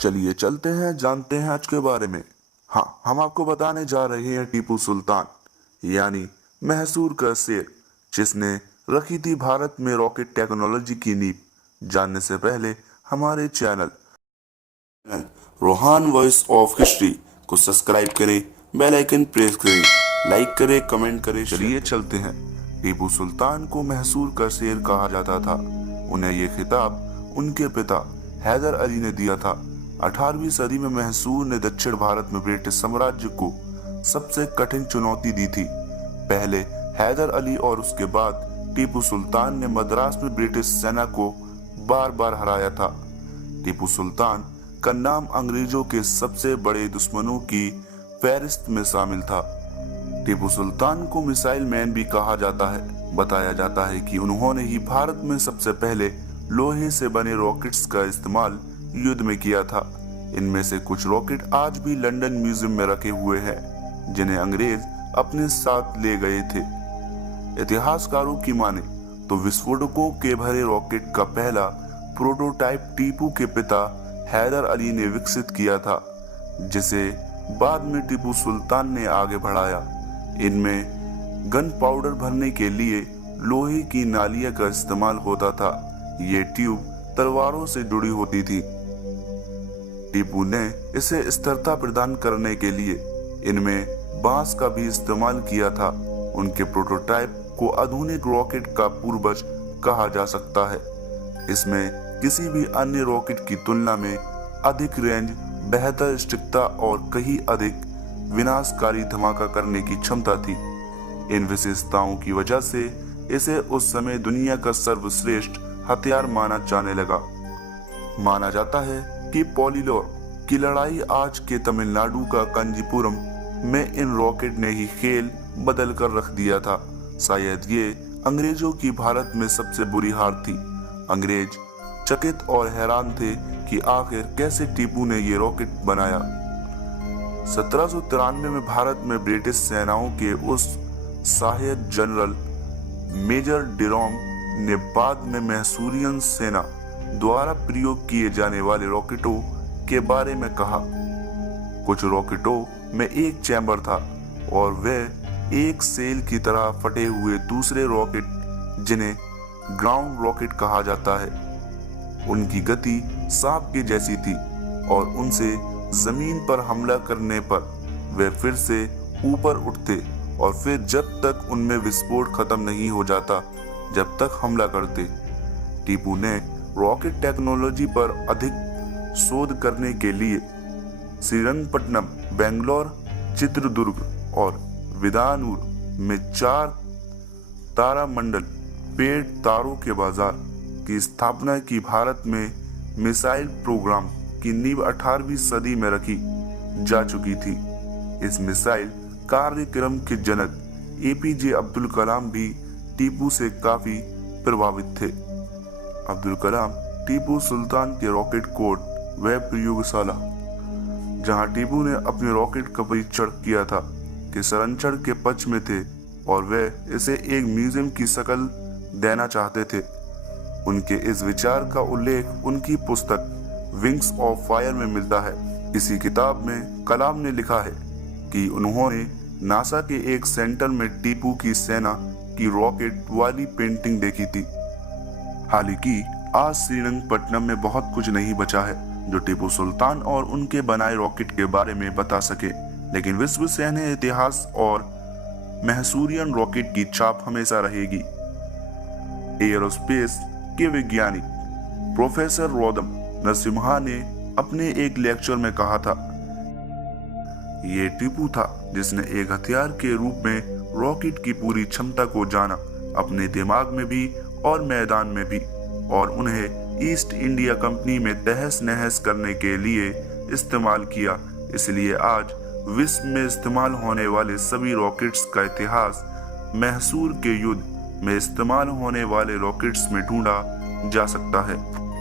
चलिए चलते हैं, जानते हैं आज के बारे में। हाँ, हम आपको बताने जा रहे हैं टीपू सुल्तान यानी मैसूर का शेर, जिसने रखी थी भारत में रॉकेट टेक्नोलॉजी की नींव। जानने से पहले हमारे channel Rohan voice of history को सब्सक्राइब करें, बेल आइकन प्रेस करें, लाइक करें, कमेंट करें। चलिए चलते हैं। टीपू सुल्तान को मैसूर का शेर कहा जाता था। उन्हें ये खिताब उनके पिता हैदर अली ने दिया था। 18वीं सदी में मैसूर ने दक्षिण भारत में ब्रिटिश साम्राज्य को सबसे कठिन चुनौती दी थी। पहले हैदर अली और उसके बाद टीपू सुल्तान ने मद्रास में ब्रिटिश सेना को बार बार हराया था। टीपू सुल्तान का नाम अंग्रेजों के सबसे बड़े दुश्मनों की फहरिस्त में शामिल था। टीपू सुल्तान को मिसाइल मैन भी कहा जाता है। बताया जाता है कि उन्होंने ही भारत में सबसे पहले लोहे से बने रॉकेट्स का इस्तेमाल युद्ध में किया था। इनमें से कुछ रॉकेट आज भी लंदन म्यूजियम में रखे हुए हैं, जिन्हें अंग्रेज अपने साथ ले गए थे। इतिहासकारों की माने तो विस्फोटकों के भरे रॉकेट का पहला प्रोटोटाइप टीपू के पिता हैदर अली ने विकसित किया था, जिसे बाद में टीपू सुल्तान ने आगे बढ़ाया। इनमें गन पाउडर भरने के लिए लोहे की नालियां का इस्तेमाल होता था। ये ट्यूब तलवारों से जुड़ी होती थी। टीपू ने इसे स्थिरता प्रदान करने के लिए इनमें बांस का भी इस्तेमाल किया था। उनके प्रोटोटाइप को आधुनिक रॉकेट का पूर्वज कहा जा सकता है। इसमें किसी भी अन्य रॉकेट की तुलना में अधिक रेंज, बेहतर सटीकता और कहीं अधिक विनाशकारी धमाका करने की क्षमता थी। इन विशेषताओं की वजह से इसे उस समय दुनिया का सर्वश्रेष्ठ हथियार माना जाने लगा। माना जाता है कि पोलिलोर की लड़ाई आज के तमिलनाडु का कांजीपुरम में इन रॉकेट ने ही खेल बदल कर रख दिया था। शायद ये अंग्रेजों की भारत में सबसे बुरी हार थी। अंग्रेज चकित और हैरान थे कि आखिर कैसे टीपू ने ये रॉकेट बनाया। 1793 में भारत में ब्रिटिश सेनाओं के उस सहायक जनरल मेजर डिरोम ने बाद में मैसूरियन सेना द्वारा प्रयोग किए जाने वाले रॉकेटों के बारे में कहा। कुछ रॉकेटों में एक चैम्बर था और वे एक सेल की तरह फटे हुए दूसरे रॉकेट, जिन्हें ग्राउंड रॉकेट कहा जाता है। उनकी गति सांप की जैसी थी और उनसे जमीन पर हमला करने पर वे फिर से ऊपर उठते और फिर जब तक उनमें विस्फोट खत्म नहीं हो जाता जब तक हमला करते। टीपू ने रॉकेट टेक्नोलॉजी पर अधिक शोध करने के लिए श्रीरंगपट्टनम, बेंगलोर, चित्रदुर्ग और विदानूर में 4 तारामंडल पेड़ तारों के बाजार की स्थापना की। भारत में मिसाइल प्रोग्राम की नींव 18वीं सदी में रखी जा चुकी थी। इस मिसाइल कार्यक्रम के जनक एपीजे अब्दुल कलाम भी टीपू से काफी प्रभावित थे। अब्दुल कलाम टीपू सुल्तान के रॉकेट कोड व प्रयोगशाला, जहां टीपू ने अपने रॉकेट का परीक्षण किया था, के संरक्षण के पक्ष में थे और वे इसे एक म्यूजियम की शक्ल देना चाहते थे। उनके इस विचार का उल्लेख उनकी पुस्तक विंग्स ऑफ फायर में मिलता है। इसी किताब में कलाम ने लिखा है कि उन्होंने नासा के एक सेंटर में टीपू की सेना की रॉकेट वाली पेंटिंग देखी थी। हालांकि आज श्रीरंगपट्टनम में बहुत कुछ नहीं बचा है जो टीपू सुल्तान और उनके बनाए रॉकेट के बारे में बता सके, लेकिन विश्वसनीय इतिहास और मैसूरियन रॉकेट की छाप हमेशा रहेगी। एयरोस्पेस के वैज्ञानिक प्रोफेसर रोदम नरसिम्हा ने अपने एक लेक्चर में कहा था, ये टीपू था जिसने एक हथियार के रूप में रॉकेट की पूरी क्षमता को जाना, अपने दिमाग में भी और मैदान में भी, और उन्हें ईस्ट इंडिया कंपनी में तहस नहस करने के लिए इस्तेमाल किया। इसलिए आज विश्व में इस्तेमाल होने वाले सभी रॉकेट्स का इतिहास मैसूर के युद्ध में इस्तेमाल होने वाले रॉकेट्स में ढूंढा जा सकता है।